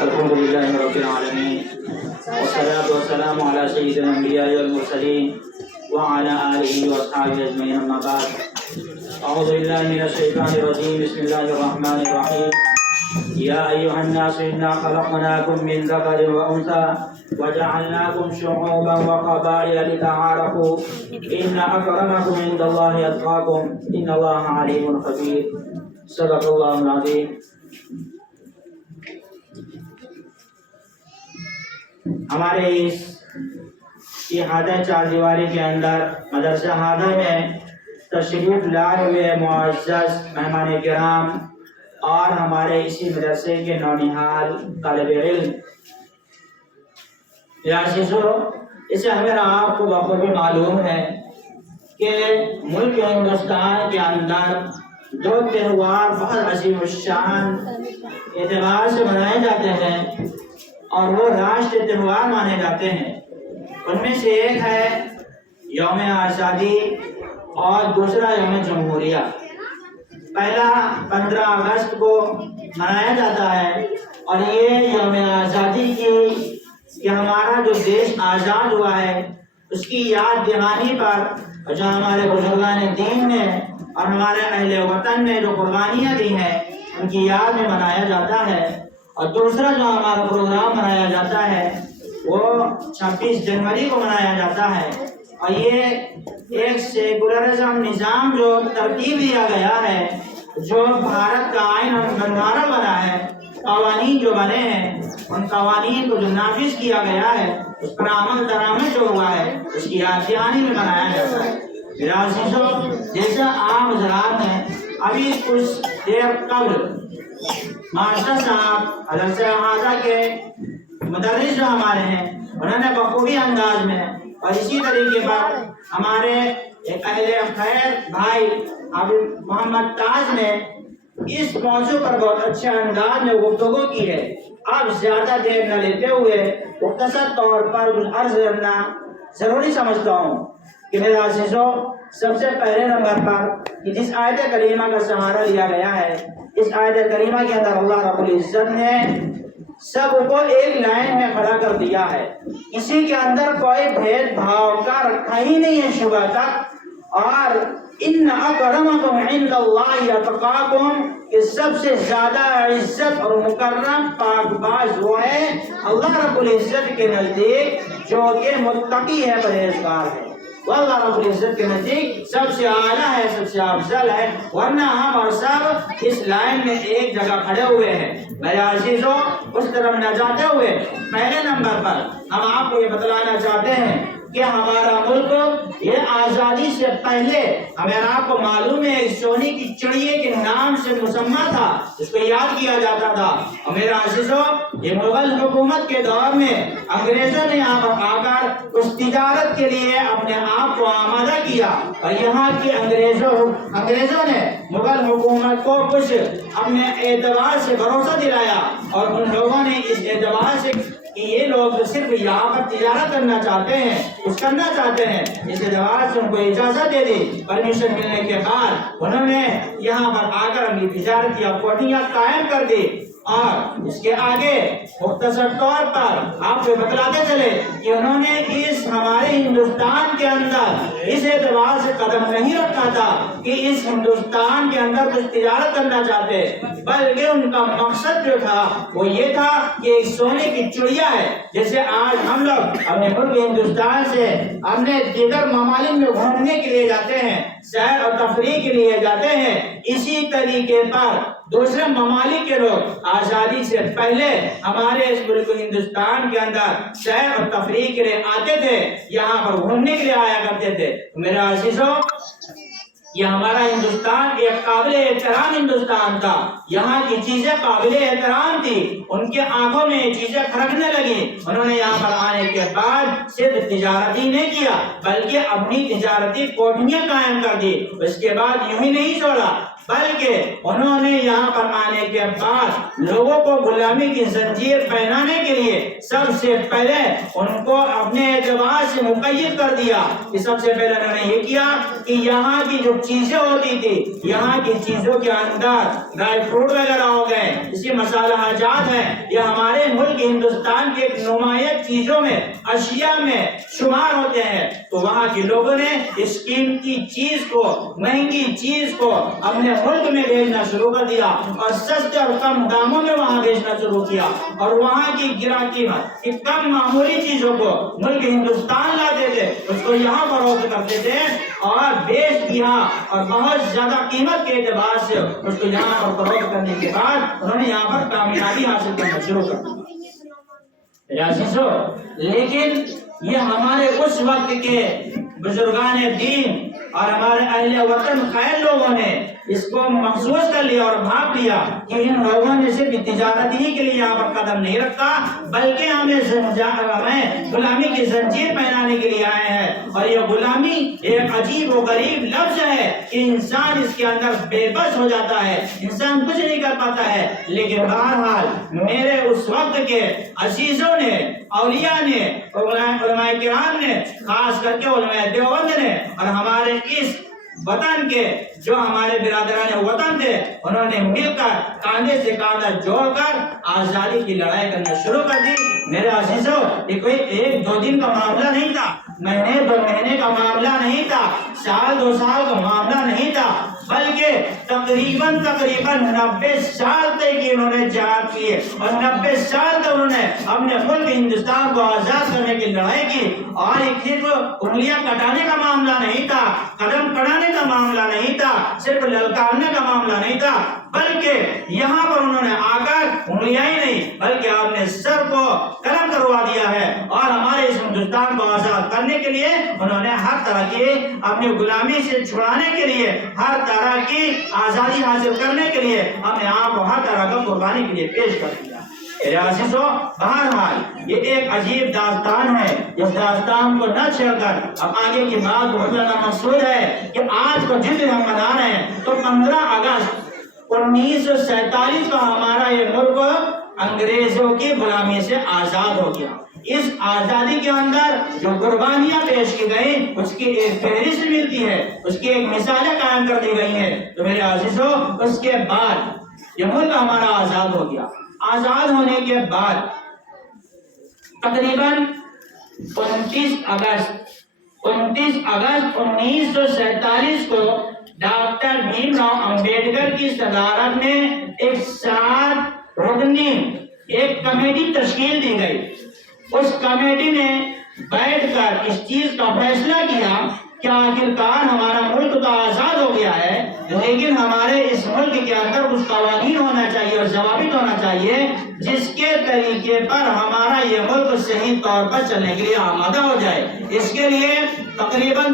الحمدللہ رب العالمین والصلاة والسلام علی سید الانبیاء والمرسلین وعلی آلہ واصحابہ اجمعین اما بعد اعوذ باللہ من الشیطان الرجیم بسم اللہ الرحمن الرحیم یا ایہا الناس انا خلقناکم من ذکر و انثى وجعلناکم شعوبا وقبائل لتعارفوا ان اکرمکم عند اللہ اتقاکم ان اللہ علیم خبیر صدق اللہ العظیم۔ ہمارے اس احاطہ چار دیواری کے اندر مدرسہ ہادہ میں تشریف لائے ہوئے معزز مہمان کرام اور ہمارے اسی مدرسے کے نونہال طالب علم، یا عزیزو، اسے ہمیں آپ کو بخوبی معلوم ہے کہ ملک ہندوستان کے اندر دو تہوار بہت عظیم الشان اعتبار سے منائے جاتے ہیں اور وہ راشٹر تہوار مانے جاتے ہیں۔ ان میں سے ایک ہے یوم آزادی اور دوسرا یوم جمہوریہ۔ پہلا 15 اگست کو منایا جاتا ہے اور یہ یوم آزادی کی کہ ہمارا جو دیش آزاد ہوا ہے اس کی یاد دہانی پر جو ہمارے بزرگان دین نے اور ہمارے اہل وطن نے جو قربانیاں دی ہیں ان کی یاد میں منایا جاتا ہے۔ اور دوسرا جو ہمارا پروگرام منایا جاتا ہے وہ 26 جنوری کو منایا جاتا ہے، اور یہ ایک سیکولرزم نظام جو ترتیب دیا گیا ہے، جو بھارت کا آئین اور بندھارن بنا ہے، قوانین جو بنے ہیں ان قوانین کو جو نافذ کیا گیا ہے اس پر عمل درآمد جو ہوا ہے اس کی یاد دہانی میں منایا جاتا ہے۔ میرا عزیزو، جیسا آپ حضرات ہیں ابھی کچھ دیر قبل ماشاء صاحب حضرت اعلیٰ کے مدرس جو ہمارے ہیں انہوں نے بخوبی انداز میں اور اسی طریقے پر ہمارے ایک اہل خیر بھائی عبد محمد تاج نے اس موضوع پر بہت اچھے انداز میں گفتگو کی ہے۔ اب زیادہ دیر نہ لیتے ہوئے مختصر طور پر کچھ عرض کرنا ضروری سمجھتا ہوں کہ میرے عزیزوں، سب سے پہلے نمبر پر کہ جس آیت کریمہ کا سہارا لیا گیا ہے، اس آیت کریمہ کے اندر اللہ رب العزت نے سب کو ایک لائن میں کھڑا کر دیا ہے، کسی کے اندر کوئی بھید بھاؤ کا رکھا ہی نہیں ہے شبہ تک، اور ان اکرمکم عند اللہ اتقاکم، کہ سب سے زیادہ عزت اور مکرم پاک باز وہ ہے اللہ رب العزت کے نزدیک جو کہ متقی ہے، پرہیزگار ہے۔ وہ اللہ رب العزت کے نزدیک سب سے اعلیٰ ہے، سب سے افضل ہے، ورنہ ہم اور سب اس لائن میں ایک جگہ کھڑے ہوئے ہیں۔ میرے عزیزوں، اس طرف نہ جاتے ہوئے پہلے نمبر پر ہم آپ کو یہ بتلانا چاہتے ہیں کہ ہمارا ملک یہ آزادی سے پہلے ہمیں آپ کو معلوم ہے سونے کی چڑیے کے نام سے مسمى تھا، اس کو یاد کیا جاتا تھا۔ اور میرا عزیزوں، یہ مغل حکومت کے دور میں انگریزوں نے یہاں پر آ کر اس تجارت کے لیے اپنے آپ کو آمادہ کیا، اور یہاں کے انگریزوں نے مغل حکومت کو کچھ اپنے اعتبار سے بھروسہ دلایا، اور ان لوگوں نے اس اعتبار سے کہ یہ لوگ صرف یہاں پر تجارت کرنا چاہتے ہیں، کچھ کرنا چاہتے ہیں، اس اعتبار سے ان کو اجازت دے دی۔ پرمیشن ملنے کے بعد انہوں نے یہاں پر آ کر اپنی تجارت کی اپورٹیاں قائم کر دی، اور اس کے آگے مختصر طور پر آپ کو بتلاتے چلے کہ انہوں نے اس ہمارے ہندوستان کے اندر اس اعتبار سے قدم نہیں رکھا تھا کہ اس ہندوستان کے اندر کچھ تجارت کرنا چاہتے، بلکہ ان کا مقصد جو تھا وہ یہ تھا کہ ایک سونے کی چڑیا ہے، جیسے آج ہم لوگ اپنے ملک ہندوستان سے اپنے دیگر ممالک میں گھومنے کے لیے جاتے ہیں، سیر اور تفریح کے لیے جاتے ہیں، اسی طریقے پر دوسرے ممالک کے لوگ آزادی سے پہلے ہمارے اس ملک ہندوستان کے اندر سیر اور تفریح کے لیے آتے تھے، یہاں پر گھومنے کے لیے آیا کرتے تھے۔ میرے عزیزوں، یہ ہمارا ہندوستان ایک قابل احترام ہندوستان تھا، یہاں کی چیزیں قابل احترام تھی، ان کے آنکھوں میں یہ چیزیں کھرکنے لگی۔ انہوں نے یہاں پر آنے کے بعد صرف تجارتی نہیں کیا بلکہ اپنی تجارتی کوٹھیاں قائم کر دی۔ اس کے بعد یوں ہی نہیں چھوڑا، بلکہ انہوں نے یہاں پر آنے کے بعد لوگوں کو غلامی کی زنجیر پہنانے کے لیے سب سے پہلے ان کو اپنے اعتبار سے مقید کر دیا کہ سب سے پہلے انہوں نے یہ کیا کہ یہاں کی جو چیزیں ہوتی تھی یہاں کی چیزوں کے اندر ڈرائی فروٹ وغیرہ ہو گئے، اسی مسالہ جات ہیں، یہ ہمارے ملک ہندوستان کے ایک نمایاں چیزوں میں اشیاء میں شمار ہوتے ہیں، تو وہاں کے لوگوں نے اس قیمتی چیز کو، مہنگی چیز کو اپنے ملک میں بھیجنا شروع کر دیا اور سستے اور کم داموں میں وہاں بھیجنا شروع کیا، اور وہاں کی گرا قیمت کی کم معمولی چیزوں کو ملک ہندوستان لاتے تھے، اس کو یہاں فروخت کرتے تھے اور بیچ دیا، اور بہت زیادہ قیمت کے اعتبار سے اس کو یہاں پر فروخت کرنے کے بعد انہوں نے یہاں پر کامیابی حاصل کرنا شروع کر دیا۔ لیکن یہ ہمارے اس وقت کے بزرگان دین اور ہمارے اہل وطن خیر لوگوں نے اس کو محسوس کر لیا اور بھاپ لیا کہ ان لوگوں نے صرف تجارت ہی کے لیے یہاں پر قدم نہیں رکھا، بلکہ ہمیں غلامی کی زنجیر پہنانے کے لیے آئے ہیں، اور یہ غلامی ایک عجیب و غریب لفظ ہے کہ انسان اس کے اندر بے بس ہو جاتا ہے، انسان کچھ نہیں کر پاتا ہے۔ لیکن بہرحال میرے اس وقت کے عزیزوں نے، اولیاء نے، علماء کرام نے، خاص کر کے علماء دیوبند نے، اور ہمارے اس وطن کے جو ہمارے برادران وطن تھے، انہوں نے مل کر کاندھے سے کاندھا جوڑ کر آزادی کی لڑائی کرنا شروع کر دی۔ میرے عزیزوں، یہ کوئی ایک دو دن کا معاملہ نہیں تھا، مہینے دو مہینے کا معاملہ نہیں تھا، سال دو سال کا معاملہ نہیں تھا، بلکہ تقریباً 90 سال تک انہوں نے جہاد کیے، اور 90 سال تک انہوں نے اپنے ملک ہندوستان کو آزاد کرنے کی لڑائی کی، اور ایک صرف انگلیاں کٹانے کا معاملہ نہیں تھا، قدم کڑانے کا معاملہ نہیں تھا، صرف للکارنے کا معاملہ نہیں تھا، بلکہ یہاں پر انہوں نے آ کر انگلیاں ہی نہیں بلکہ اپنے سر کو قلم کروا دیا ہے، اور ہمارے اس ہندوستان کو آزاد کرنے کے لیے انہوں نے ہر طرح کی اپنی غلامی سے چھڑانے کے لیے، ہر طرح کی آزادی حاصل کرنے کے لیے اپنے آپ کو ہر طرح کا قربانی کے لیے پیش کر دیا۔ میرے عزیزوں، بہرحال یہ ایک عجیب داستان ہے، اس داستان کو نہ چھیڑ کر اب آگے کی بات بہت زیادہ مقصود ہے کہ آج کو جن ہم منا رہے ہیں تو 15 اگست 1947 کو ہمارا یہ ملک انگریزوں کی غلامی سے آزاد ہو گیا۔ اس آزادی کے اندر جو قربانیاں پیش کی گئی اس کی ایک فہرست ملتی ہے، اس کی ایک مثالیں قائم کر دی گئی ہیں۔ تو میرے عزیزوں، اس کے بعد یہ ملک ہمارا آزاد ہو گیا۔ آزاد ہونے کے بعد تقریباً 29 اگست 1947 کو ڈاکٹر بھیم راؤ امبیڈکر کی صدارت میں ایک 7 رکنی ایک کمیٹی تشکیل دی گئی۔ اس کمیٹی نے بیٹھ کر اس چیز کا فیصلہ کیا کہ آخرکار ہمارا ملک تو آزاد ہو گیا ہے، لیکن ہمارے اس ملک کے اندر کچھ قوانین ہونا چاہیے اور ضوابط ہونا چاہیے جس کے طریقے پر ہمارا یہ ملک صحیح طور پر چلنے کے لیے آمادہ ہو جائے۔ اس کے لیے تقریباً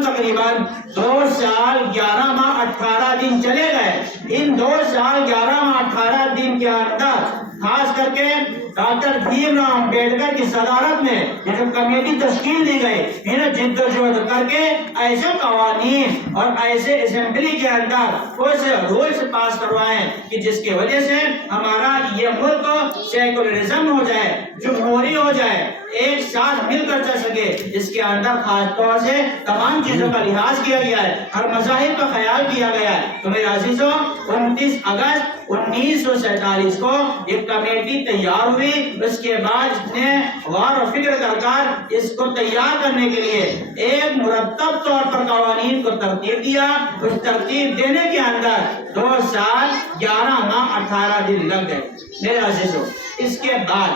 2 سال 11 ماہ 18 دن چلے گئے۔ ان 2 سال 11 ماہ 18 دن کے اندر خاص کر کے ڈاکٹر بھیم راؤ امبیڈکر کی صدارت میں یہ جو کمیٹی تشکیل دی گئی، انہیں جد و جہد کر کے ایسے قوانین اور ایسے اسمبلی کے اندر کچھ رولز پاس کروائے کہ جس کی وجہ سے ہمارا یہ ملک سیکولرزم ہو جائے، جمہوری ہو جائے، ایک ساتھ مل کر چل سکے، جس کے اندر خاص طور سے تمام چیزوں کا لحاظ کیا گیا ہے، ہر مذاہب کا خیال کیا گیا ہے۔ تو میرے عزیزوں، 29 اگست 1947 کو ایک کمیٹی تیار ہوئی۔ اس کے بعد اس نے غور و فکر کر اس کو تیار کرنے کے لیے ایک مرتب طور پر قوانین کو ترتیب دیا۔ اس ترتیب دینے کے اندر 2 سال 11 ماہ 18 دن لگ گئے۔ میرے عزیزوں، اس کے بعد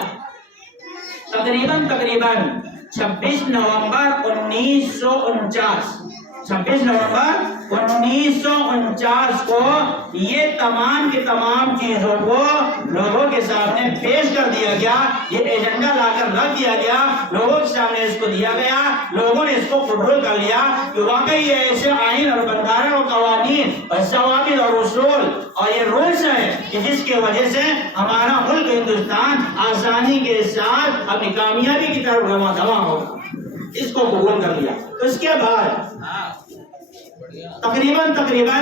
تقریباً 26 نومبر 1949 کو یہ تمام کی تمام چیزوں کو لوگوں کے سامنے پیش کر دیا گیا، یہ ایجنڈا لا کر رکھ دیا گیا، لوگوں کے سامنے اس کو دیا گیا، لوگوں نے اس کو قبول کر لیا کہ واقعی یہ ایسے آئین اور بندارن اور قوانین اور ضوابط اور اصول اور یہ رولز ہیں کہ جس کی وجہ سے ہمارا ملک ہندوستان آسانی کے ساتھ اپنی کامیابی کی طرف رواں دواں ہوگا۔ اس کو قبول کر لیا۔ اس کے بعد تقریباً